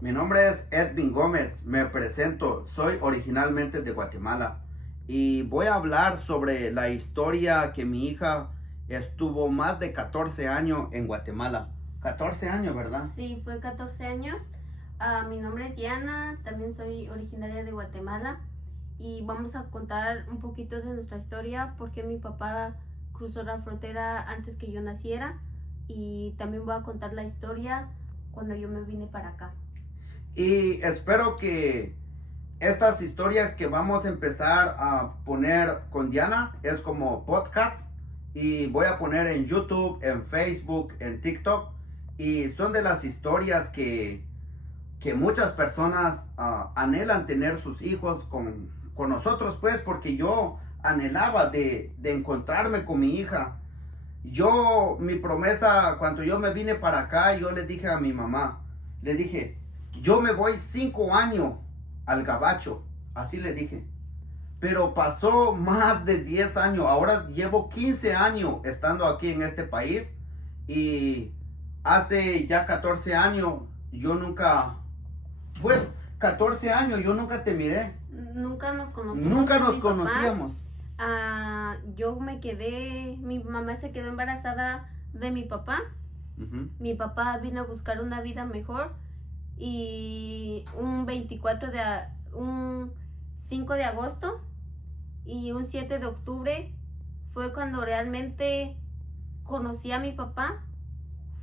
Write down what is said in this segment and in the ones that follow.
Mi nombre es Edwin Gómez, me presento, soy originalmente de Guatemala y voy a hablar sobre la historia que mi hija estuvo más de 14 años en Guatemala. 14 años, ¿verdad? Sí, fue 14 años. Mi nombre es Diana, también soy originaria de Guatemala y vamos a contar un poquito de nuestra historia porque mi papá cruzó la frontera antes que yo naciera y también voy a contar la historia cuando yo me vine para acá. Y espero que estas historias que vamos a empezar a poner con Diana es como podcast y voy a poner en YouTube, en Facebook, en TikTok y son de las historias que muchas personas anhelan tener sus hijos con nosotros, pues, porque yo anhelaba de encontrarme con mi hija. Mi promesa, cuando yo me vine para acá, yo le dije a mi mamá, le dije, yo me voy 5 años al gabacho, así le dije. Pero pasó más de 10 años, ahora llevo 15 años estando aquí en este país y hace ya 14 años yo nunca, pues 14 años yo nunca te miré. Nunca nos conocimos. Nunca con nos mi papá. conocíamos. Mi mamá se quedó embarazada de mi papá. Mi papá vino a buscar una vida mejor y un 5 de agosto y un 7 de octubre fue cuando realmente conocí a mi papá.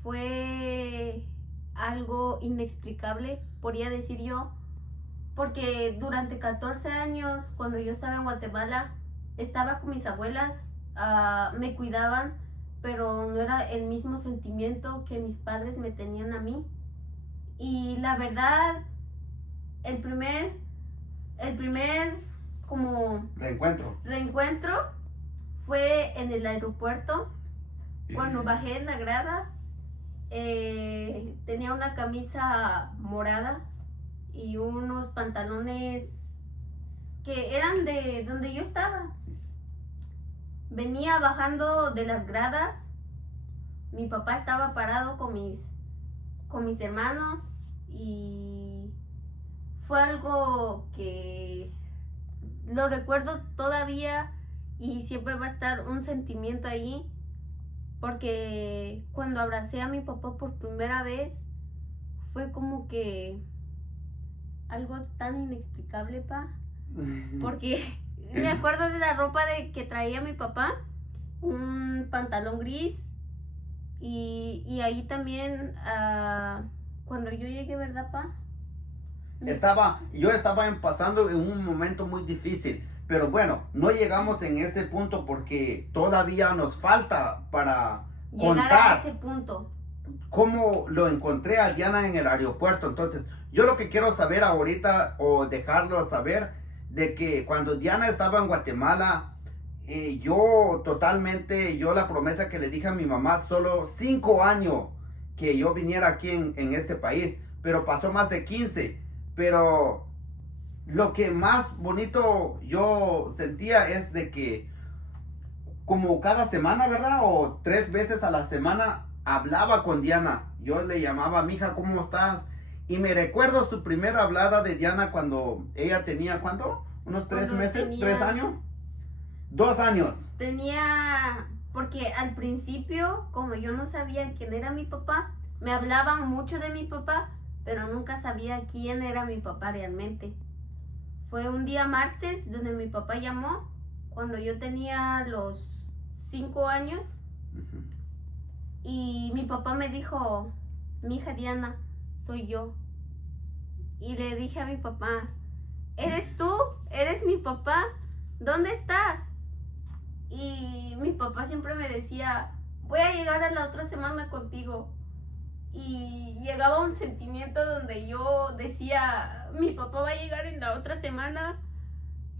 Fue algo inexplicable, podría decir yo, porque durante 14 años, cuando yo estaba en Guatemala, estaba con mis abuelas, me cuidaban, pero no era el mismo sentimiento que mis padres me tenían a mí. Y la verdad, el primer como reencuentro fue en el aeropuerto, cuando bajé en la grada. Tenía una camisa morada y unos pantalones que eran de donde yo estaba. Venía bajando de las gradas. Mi papá estaba parado con mis hermanos y fue algo que lo recuerdo todavía y siempre va a estar un sentimiento ahí, porque cuando abracé a mi papá por primera vez fue como que algo tan inexplicable, porque me acuerdo de la ropa que traía mi papá, un pantalón gris y ahí también cuando yo llegué, ¿verdad, pa? Yo estaba pasando en un momento muy difícil, pero bueno, no llegamos en ese punto porque todavía nos falta para llegar contar a ese punto. Cómo lo encontré a Diana en el aeropuerto. Entonces, yo lo que quiero saber ahorita o dejarlo saber de que cuando Diana estaba en Guatemala, yo la promesa que le dije a mi mamá, solo 5 años que yo viniera aquí en este país, pero pasó más de 15. Pero lo que más bonito yo sentía es de que como cada semana, ¿verdad? O 3 veces a la semana hablaba con Diana. Yo le llamaba, mija, ¿cómo estás? Y me recuerdo su primera hablada de Diana cuando ella tenía, ¿cuánto? ¿Unos 3 meses? 3 años? 2 años. Porque al principio, como yo no sabía quién era mi papá, me hablaban mucho de mi papá, pero nunca sabía quién era mi papá realmente. Fue un día martes donde mi papá llamó cuando yo tenía los 5 años. Y mi papá me dijo, mi hija Diana, soy yo. Y le dije a mi papá, ¿eres tú? ¿Eres mi papá? ¿Dónde estás? Y mi papá siempre me decía, voy a llegar a la otra semana contigo. Y llegaba un sentimiento donde yo decía, mi papá va a llegar en la otra semana,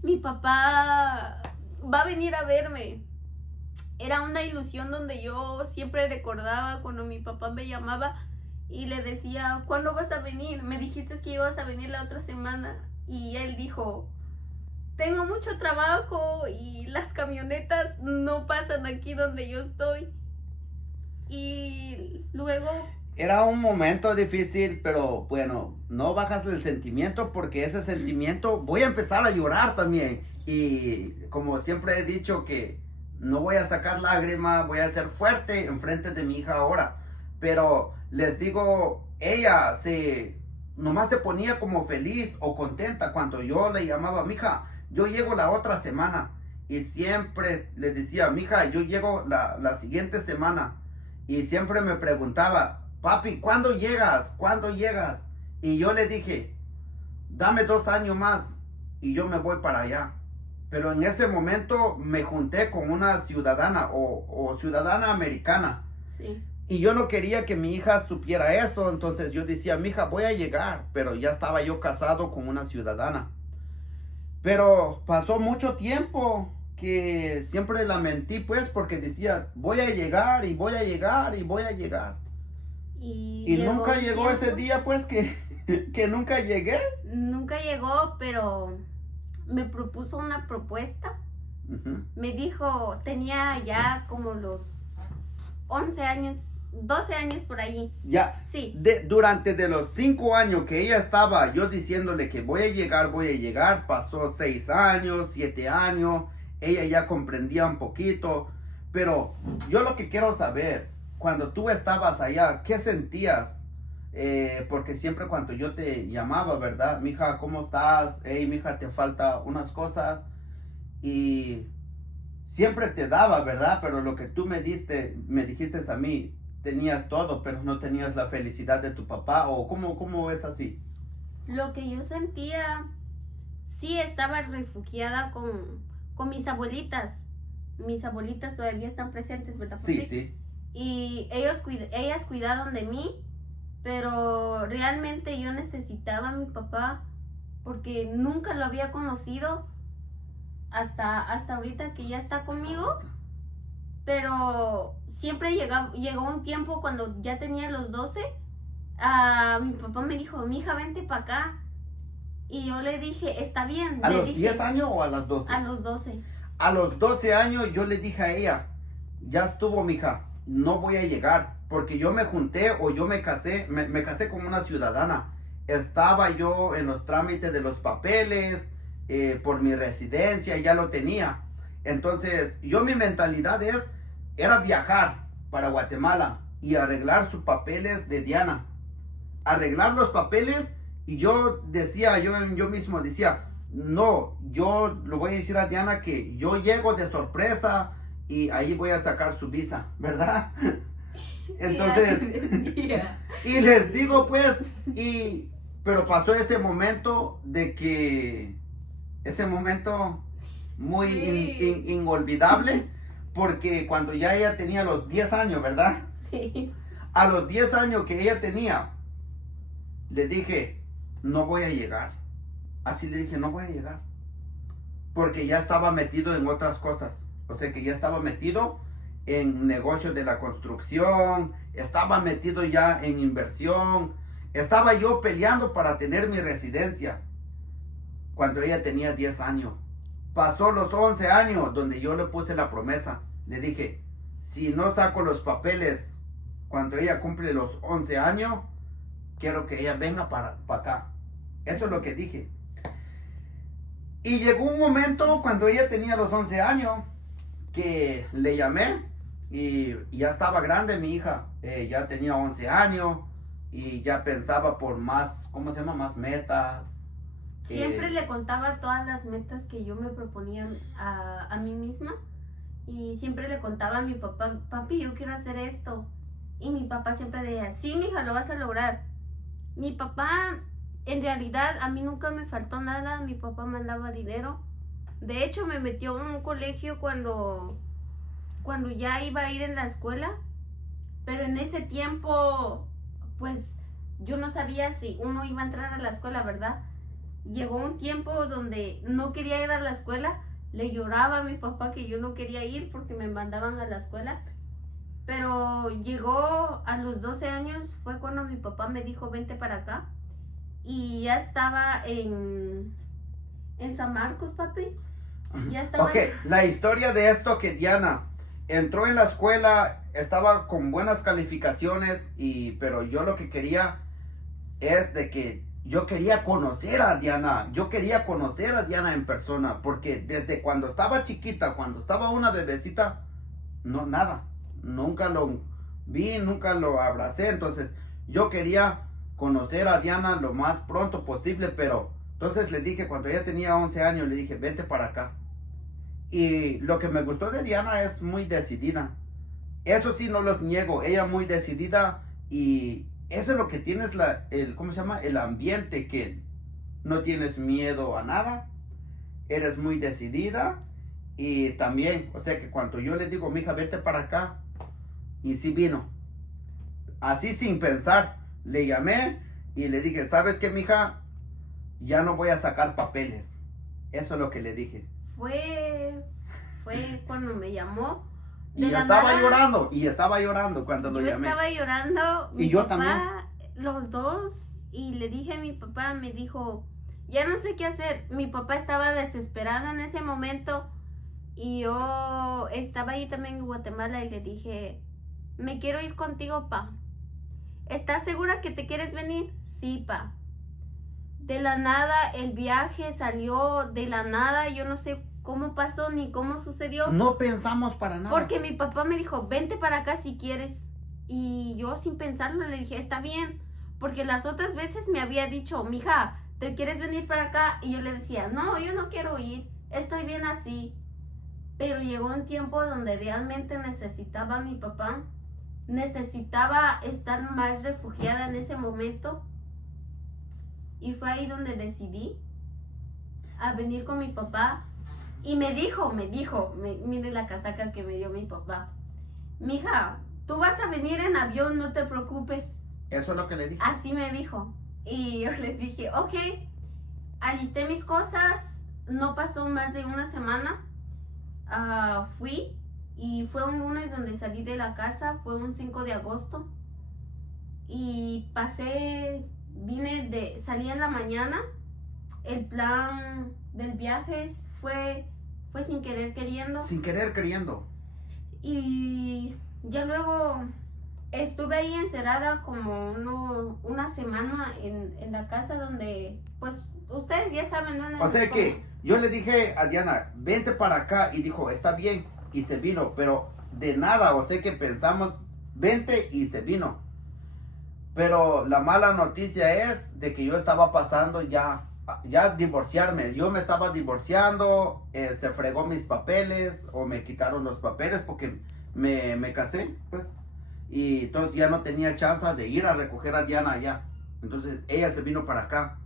mi papá va a venir a verme. Era una ilusión donde yo siempre recordaba cuando mi papá me llamaba y le decía, ¿cuándo vas a venir? Me dijiste que ibas a venir la otra semana. Y él dijo, tengo mucho trabajo y las camionetas no pasan aquí donde yo estoy. Y luego Era un momento difícil, pero bueno, no bajas el sentimiento porque ese sentimiento voy a empezar a llorar también. Y como siempre he dicho que no voy a sacar lágrimas, voy a ser fuerte enfrente de mi hija ahora. Pero les digo, ella nomás se ponía como feliz o contenta cuando yo le llamaba, mija, yo llego la otra semana. Y siempre le decía, mija, yo llego la siguiente semana. Y siempre me preguntaba, papi, ¿cuándo llegas? ¿Cuándo llegas? Y yo le dije, dame 2 años más y yo me voy para allá. Pero en ese momento me junté con una ciudadana o ciudadana americana. Sí. Y yo no quería que mi hija supiera eso. Entonces yo decía, mi hija, voy a llegar. Pero ya estaba yo casado con una ciudadana. Pero pasó mucho tiempo que siempre la mentí, pues, porque decía, voy a llegar y voy a llegar y voy a llegar. Y nunca llegó ese día, pues, que nunca llegué. Nunca llegó, pero me propuso una propuesta. Uh-huh. Me dijo, tenía ya como los 11 años, 12 años por ahí. Ya, sí. Durante de los 5 años que ella estaba yo diciéndole que voy a llegar, pasó 6 años, 7 años, ella ya comprendía un poquito, pero yo lo que quiero saber, cuando tú estabas allá, ¿qué sentías? Porque siempre cuando yo te llamaba, ¿verdad? Mija, ¿cómo estás? Hey, mija, te falta unas cosas. Y siempre te daba, ¿verdad? Pero lo que tú me dijiste a mí, tenías todo, pero no tenías la felicidad de tu papá. ¿O cómo es así? Lo que yo sentía, sí estaba refugiada con mis abuelitas. Mis abuelitas todavía están presentes, ¿verdad? Sí, sí. Y ellas cuidaron de mí, pero realmente yo necesitaba a mi papá porque nunca lo había conocido hasta ahorita que ya está conmigo. Pero siempre llegó un tiempo cuando ya tenía los 12, mi papá me dijo, mija, vente para acá. Y yo le dije, está bien. ¿A los 10 años o a las 12? A los 12. A los 12 años yo le dije a ella, ya estuvo, mija, no voy a llegar, porque yo me junté o yo me casé con una ciudadana. Estaba yo en los trámites de los papeles, por mi residencia, ya lo tenía. Entonces, mi mentalidad era viajar para Guatemala y arreglar sus papeles de Diana. Arreglar los papeles y yo decía, yo mismo decía, no, yo le voy a decir a Diana que yo llego de sorpresa y ahí voy a sacar su visa, ¿verdad? Entonces, y les digo pues, pero pasó ese momento ese momento muy inolvidable, porque cuando ya ella tenía los 10 años, ¿verdad? Sí. A los 10 años que ella tenía, le dije, no voy a llegar. Así le dije, no voy a llegar. Porque ya estaba metido en otras cosas. O sea que ya estaba metido en negocios de la construcción, estaba metido ya en inversión, estaba yo peleando para tener mi residencia cuando ella tenía 10 años. Pasó los 11 años donde yo le puse la promesa. Le dije, si no saco los papeles cuando ella cumple los 11 años, quiero que ella venga para acá. Eso es lo que dije. Y llegó un momento cuando ella tenía los 11 años que le llamé y ya estaba grande mi hija. Ya tenía 11 años y ya pensaba por más, ¿cómo se llama? Más metas. Siempre le contaba todas las metas que yo me proponía a mí misma. Y siempre le contaba a mi papá, papi, yo quiero hacer esto. Y mi papá siempre decía, sí, mija, lo vas a lograr. Mi papá, en realidad, a mí nunca me faltó nada. Mi papá me daba dinero. De hecho, me metió en un colegio cuando ya iba a ir en la escuela. Pero en ese tiempo, pues, yo no sabía si uno iba a entrar a la escuela, ¿verdad? Llegó un tiempo donde no quería ir a la escuela. Le lloraba a mi papá que yo no quería ir porque me mandaban a la escuela. Pero llegó a los 12 años, fue cuando mi papá me dijo, vente para acá. Y ya estaba en San Marcos, papi. Ya estaba. Ok, la historia de esto que Diana, entró en la escuela, estaba con buenas calificaciones, pero yo lo que quería es de que yo quería conocer a Diana. Yo quería conocer a Diana en persona, porque desde cuando estaba chiquita, cuando estaba una bebecita, no, nada. Nunca lo vi, nunca lo abracé. Entonces, yo quería conocer a Diana lo más pronto posible, pero entonces le dije, cuando ella tenía 11 años, le dije, vente para acá. Y lo que me gustó de Diana es muy decidida. Eso sí, no los niego, ella muy decidida, y eso es lo que tienes, ¿cómo se llama? El ambiente, que no tienes miedo a nada, eres muy decidida, y también, o sea que cuando yo le digo, mija, vete para acá, y sí vino, así sin pensar, le llamé y le dije, ¿sabes qué, mija? Ya no voy a sacar papeles. Eso es lo que le dije. Fue cuando me llamó. Y estaba llorando cuando lo llamé. Yo estaba llorando. Y yo también. Los dos. Y le dije a mi papá, me dijo, ya no sé qué hacer. Mi papá estaba desesperado en ese momento. Y yo estaba ahí también en Guatemala y le dije, me quiero ir contigo, pa. ¿Estás segura que te quieres venir? Sí, pa. De la nada, el viaje salió de la nada. Yo no sé cómo pasó ni cómo sucedió. No pensamos para nada. Porque mi papá me dijo, vente para acá si quieres. Y yo sin pensarlo le dije, está bien. Porque las otras veces me había dicho, mija, ¿te quieres venir para acá? Y yo le decía, no, yo no quiero ir. Estoy bien así. Pero llegó un tiempo donde realmente necesitaba a mi papá. Necesitaba estar más refugiada en ese momento. Y fue ahí donde decidí a venir con mi papá. Y me dijo, mire la casaca que me dio mi papá. Mija, tú vas a venir en avión, no te preocupes. Eso es lo que le dije. Así me dijo. Y yo le dije, ok, alisté mis cosas. No pasó más de una semana. Fui y fue un lunes donde salí de la casa. Fue un 5 de agosto. Y salí en la mañana. El plan del viaje fue sin querer queriendo. Sin querer queriendo. Y ya luego estuve ahí encerrada como una semana en la casa donde, pues, ustedes ya saben, ¿no? O sea que yo le dije a Diana, vente para acá, y dijo, está bien, y se vino, pero de nada, o sea que pensamos, vente, y se vino. Pero la mala noticia es de que yo estaba pasando ya divorciarme. Yo me estaba divorciando, se fregó mis papeles, o me quitaron los papeles porque me casé, pues. Y entonces ya no tenía chance de ir a recoger a Diana allá. Entonces ella se vino para acá.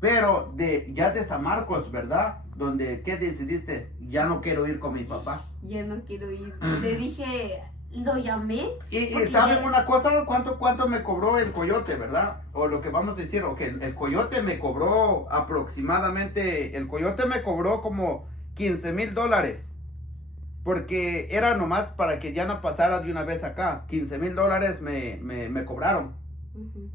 Pero ya de San Marcos, ¿verdad? ¿Qué decidiste? Ya no quiero ir con mi papá. Ya no quiero ir. Le dije, lo llamé. Y ¿saben una cosa? ¿Cuánto me cobró el coyote, verdad? O lo que vamos a decir, ok, el coyote me cobró aproximadamente, el coyote me cobró como $15,000. Porque era nomás para que Diana pasara de una vez acá. $15,000 me cobraron. Uh-huh.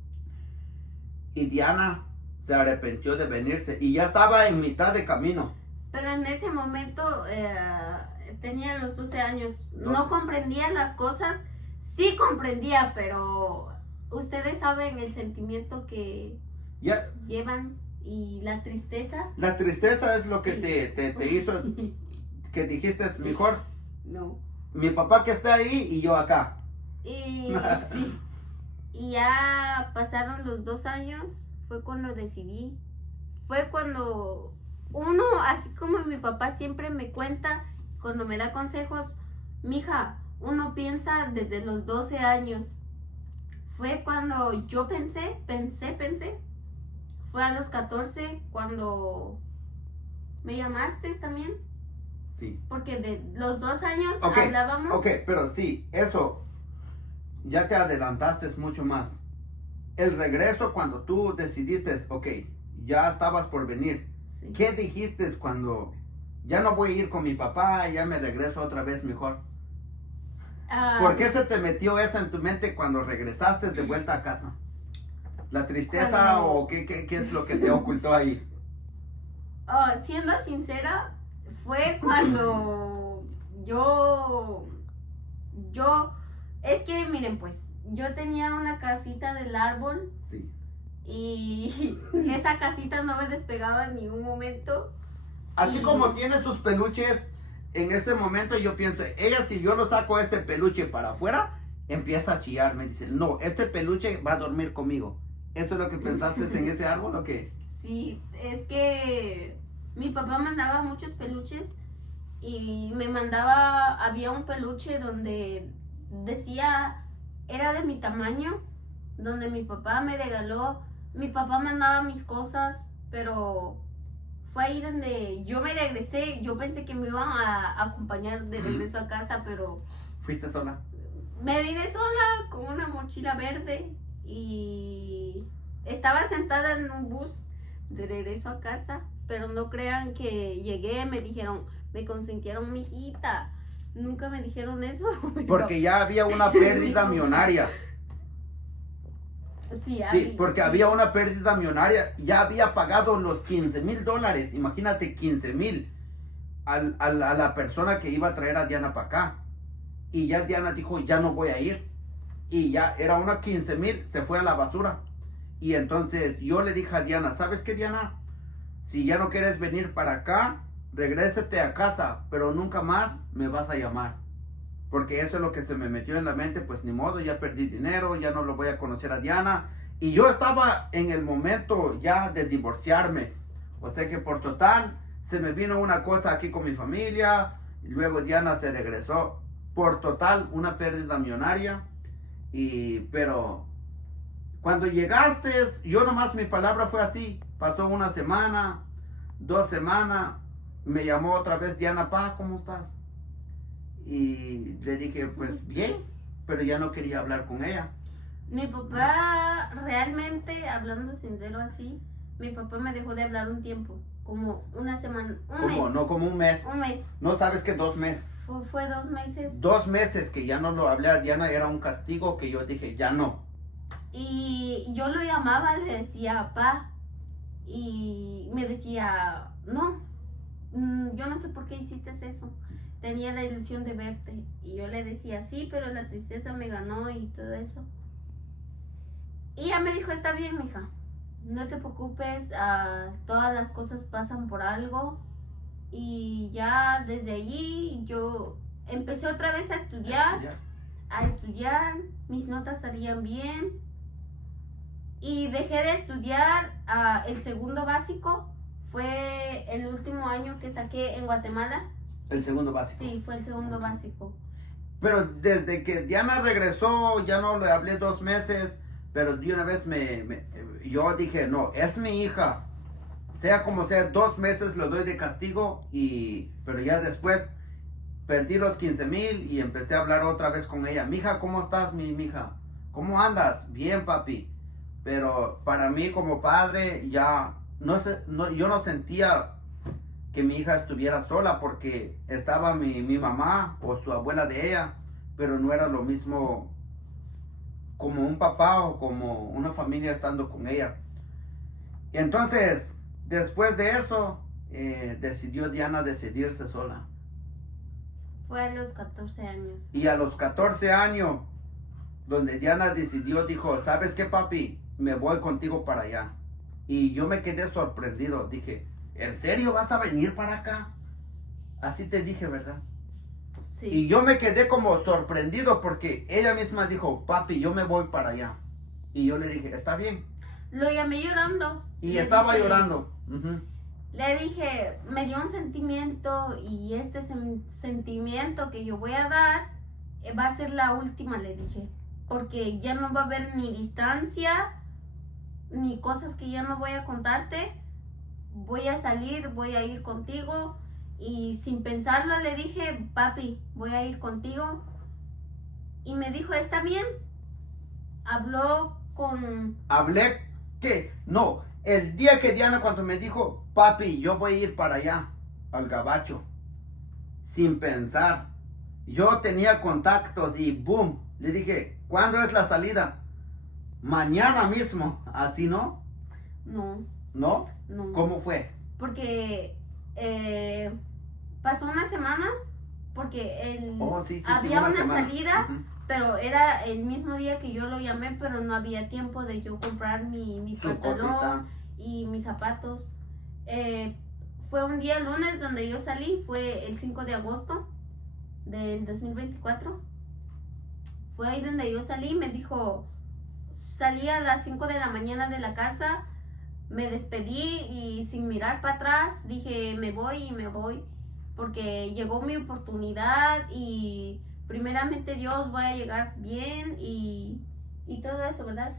Y Diana se arrepintió de venirse. Y ya estaba en mitad de camino. Pero en ese momento tenía los 12 años. 12. No comprendía las cosas. Sí comprendía, pero ustedes saben el sentimiento que llevan y la tristeza. La tristeza es lo que Sí. te hizo que dijiste, mejor No. mi papá que está ahí y yo acá. Y sí. Y ya pasaron los 2 años. Fue cuando decidí. Fue cuando uno, así como mi papá siempre me cuenta, cuando me da consejos, mija, uno piensa desde los 12 años. Fue cuando yo pensé. Fue a los 14 cuando me llamaste también. Sí. Porque de los 2 años Okay, hablábamos. Ok, pero sí, eso, ya te adelantaste mucho más. El regreso cuando tú decidiste, ok, ya estabas por venir. Sí. ¿Qué dijiste cuando ya no voy a ir con mi papá, ya me regreso otra vez mejor? ¿Por qué se te metió eso en tu mente cuando regresaste de vuelta a casa? ¿La tristeza o qué es lo que te ocultó ahí? Siendo sincera, fue cuando yo, es que miren pues, yo tenía una casita del árbol Sí. y esa casita no me despegaba en ningún momento. Así como tiene sus peluches, en este momento yo pienso, ella si yo lo saco este peluche para afuera, empieza a chillar, me dice, no, este peluche va a dormir conmigo. ¿Eso es lo que pensaste en ese árbol o qué? Sí, es que mi papá mandaba muchos peluches y me mandaba, había un peluche donde decía, era de mi tamaño, donde mi papá me regaló, mi papá mandaba mis cosas, pero fue ahí donde yo me regresé, yo pensé que me iban a acompañar de regreso a casa, pero ¿Fuiste sola? me vine sola con una mochila verde y estaba sentada en un bus de regreso a casa, pero no crean que llegué, me dijeron, me consintieron mi hijita, nunca me dijeron eso. Porque ya había una pérdida millonaria. Sí, porque había una pérdida millonaria, ya había pagado los $15,000, imagínate 15,000 a la persona que iba a traer a Diana para acá. Y ya Diana dijo, ya no voy a ir. Y ya era una 15,000, se fue a la basura. Y entonces yo le dije a Diana, ¿sabes qué, Diana? Si ya no quieres venir para acá, regrésate a casa, pero nunca más me vas a llamar. Porque eso es lo que se me metió en la mente, pues ni modo, ya perdí dinero, ya no lo voy a conocer a Diana. Y yo estaba en el momento ya de divorciarme. O sea que por total, se me vino una cosa aquí con mi familia, y luego Diana se regresó. Por total, una pérdida millonaria. Pero cuando llegaste, yo nomás mi palabra fue así. Pasó una semana, 2 semanas, me llamó otra vez Diana, pa, ¿cómo estás? Y le dije, pues bien, pero ya no quería hablar con ella. Mi papá, realmente, hablando sincero así, mi papá me dejó de hablar un tiempo, como una semana, un mes. No, como un mes. Un mes. No sabes que 2 meses. Fue 2 meses. 2 meses que ya no lo hablé a Diana, era un castigo que yo dije, ya no. Y yo lo llamaba, le decía, papá, y me decía, no, yo no sé por qué hiciste eso. Tenía la ilusión de verte. Y yo le decía, sí, pero la tristeza me ganó y todo eso. Y ella me dijo, está bien, mija, no te preocupes, todas las cosas pasan por algo. Y ya desde allí yo empecé otra vez a estudiar, mis notas salían bien. Y dejé de estudiar el segundo básico, fue el último año que saqué en Guatemala. El segundo básico. Sí, fue el segundo básico. Pero desde que Diana regresó, ya no le hablé 2 meses, pero de una vez yo dije, no, es mi hija. Sea como sea, 2 meses lo doy de castigo, pero ya después perdí los 15,000 y empecé a hablar otra vez con ella. Mija, ¿cómo estás, mi hija? ¿Cómo andas? Bien, papi. Pero para mí como padre ya, yo no sentía que mi hija estuviera sola porque estaba mi mamá o su abuela de ella, pero no era lo mismo como un papá o como una familia estando con ella. Y entonces, después de eso, decidió Diana decidirse sola. Fue a los 14 años. Y a los 14 años, donde Diana decidió, dijo, ¿sabes qué, papi? Me voy contigo para allá. Y yo me quedé sorprendido, dije, ¿en serio vas a venir para acá? Así te dije, ¿verdad? Sí. Y yo me quedé como sorprendido porque ella misma dijo, papi, yo me voy para allá. Y yo le dije, está bien. Lo llamé llorando. Y estaba llorando. Le dije, me dio un sentimiento y este sentimiento que yo voy a dar va a ser la última, le dije. Porque ya no va a haber ni distancia, ni cosas que ya no voy a contarte. Voy a salir, voy a ir contigo. Y sin pensarlo le dije, papi, voy a ir contigo. Y me dijo, está bien. Hablé que, no, el día que Diana cuando me dijo, papi, yo voy a ir para allá, al gabacho, sin pensar. Yo tenía contactos y boom, le dije, ¿cuándo es la salida? Mañana mismo, ¿así no? No. ¿No? No. ¿Cómo fue? Porque pasó una semana porque Sí, había una una semana. salida, Ujú. pero era el mismo día que yo lo llamé, pero no había tiempo de yo comprar mi Su pantalón cosita. y mis zapatos. Fue un día lunes donde yo salí, fue el 5 de agosto del 2024. Fue ahí donde yo salí, me dijo, salí a las 5 de la mañana de la casa, me despedí y sin mirar para atrás dije, me voy, porque llegó mi oportunidad y primeramente Dios voy a llegar bien y todo eso, ¿verdad?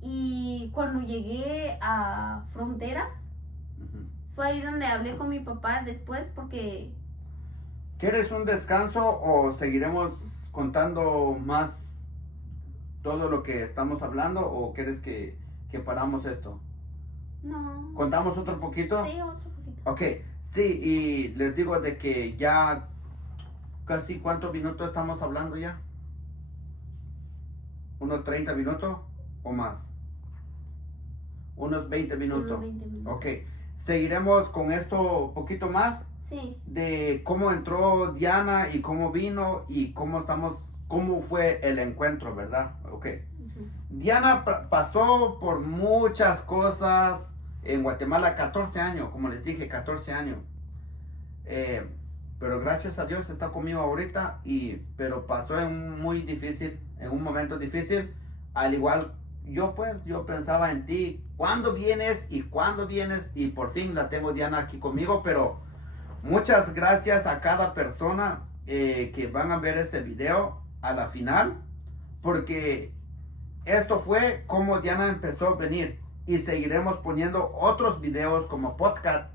Y cuando llegué a Frontera, Ujú. fue ahí donde hablé con mi papá después porque ¿Quieres un descanso o seguiremos contando más todo lo que estamos hablando o quieres que paramos esto? no, ¿Contamos otro poquito? sí, otro poquito. Ok, sí, y les digo de que ya casi ¿cuántos minutos estamos hablando ya? ¿Unos 30 minutos o más? Unos 20 minutos. Unos 20 minutos. Ok, seguiremos con esto un poquito más Sí, de cómo entró Diana y cómo vino y cómo fue el encuentro, ¿verdad? Ok. ujú. Diana pasó por muchas cosas en Guatemala, 14 años, como les dije, 14 años. Pero gracias a Dios está conmigo ahorita, pero pasó en un momento difícil, al igual yo pensaba en ti, ¿cuándo vienes? Y por fin la tengo Diana aquí conmigo, pero muchas gracias a cada persona que van a ver este video a la final, porque esto fue como Diana empezó a venir y seguiremos poniendo otros videos como podcast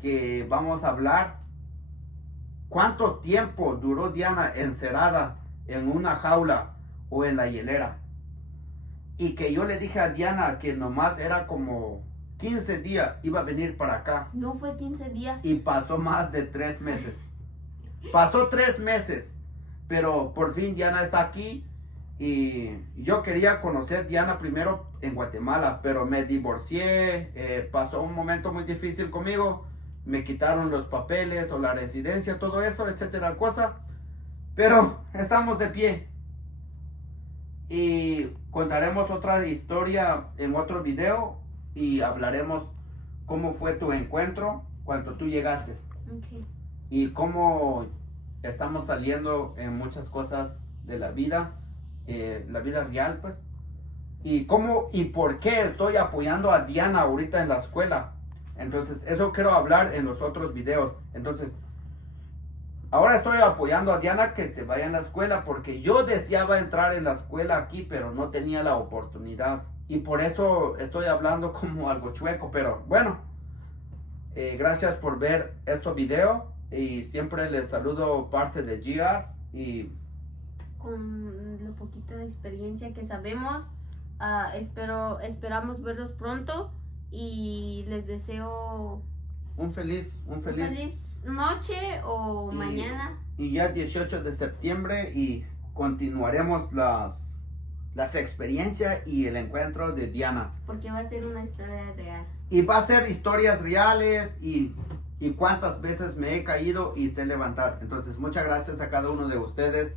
que vamos a hablar cuánto tiempo duró Diana encerrada en una jaula o en la hielera. Y que yo le dije a Diana que nomás era como 15 días iba a venir para acá. No fue 15 días. Y pasó más de 3 meses. Pasó 3 meses. Pero por fin Diana está aquí. Y yo quería conocer Diana primero en Guatemala. Pero me divorcié. Pasó un momento muy difícil conmigo. Me quitaron los papeles o la residencia, todo eso, etcétera, cosa. Pero estamos de pie. Y contaremos otra historia en otro video. Y hablaremos cómo fue tu encuentro cuando tú llegaste. Ok. Y cómo estamos saliendo en muchas cosas de la vida real, pues. Y cómo y por qué estoy apoyando a Diana ahorita en la escuela. Entonces, eso quiero hablar en los otros videos. Entonces, ahora estoy apoyando a Diana que se vaya en la escuela porque yo deseaba entrar en la escuela aquí, pero no tenía la oportunidad. Y por eso estoy hablando como algo chueco, pero bueno, gracias por ver este video y siempre les saludo parte de GR y Con lo poquito de experiencia que sabemos, esperamos verlos pronto y les deseo un feliz noche o Y- mañana. y ya 18 de septiembre y continuaremos las experiencias y el encuentro de Diana. Porque va a ser una historia real. Y va a ser historias reales y cuántas veces me he caído y sé levantar. Entonces, muchas gracias a cada uno de ustedes.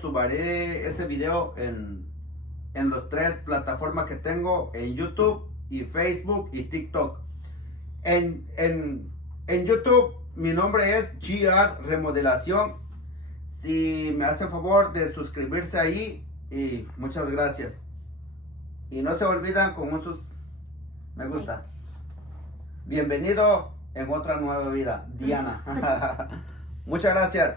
Subiré este video en los 3 plataformas que tengo, en YouTube y Facebook y TikTok. En YouTube mi nombre es GR Remodelación. Si me hace favor de suscribirse ahí, y muchas gracias. Y no se olvidan con sus me gusta. Bienvenido en otra nueva vida, Diana. Muchas gracias.